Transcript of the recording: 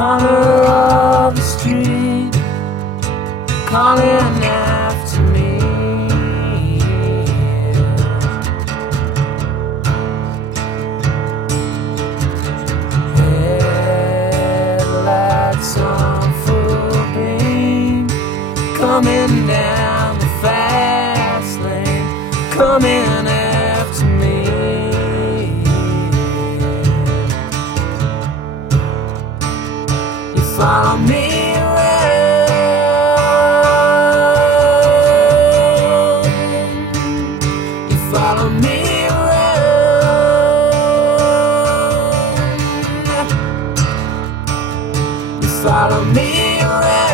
corner of the street, calling after me. Headlights on full beam, coming down the fast lane, coming after me. You follow me around, you follow me around, you follow me around.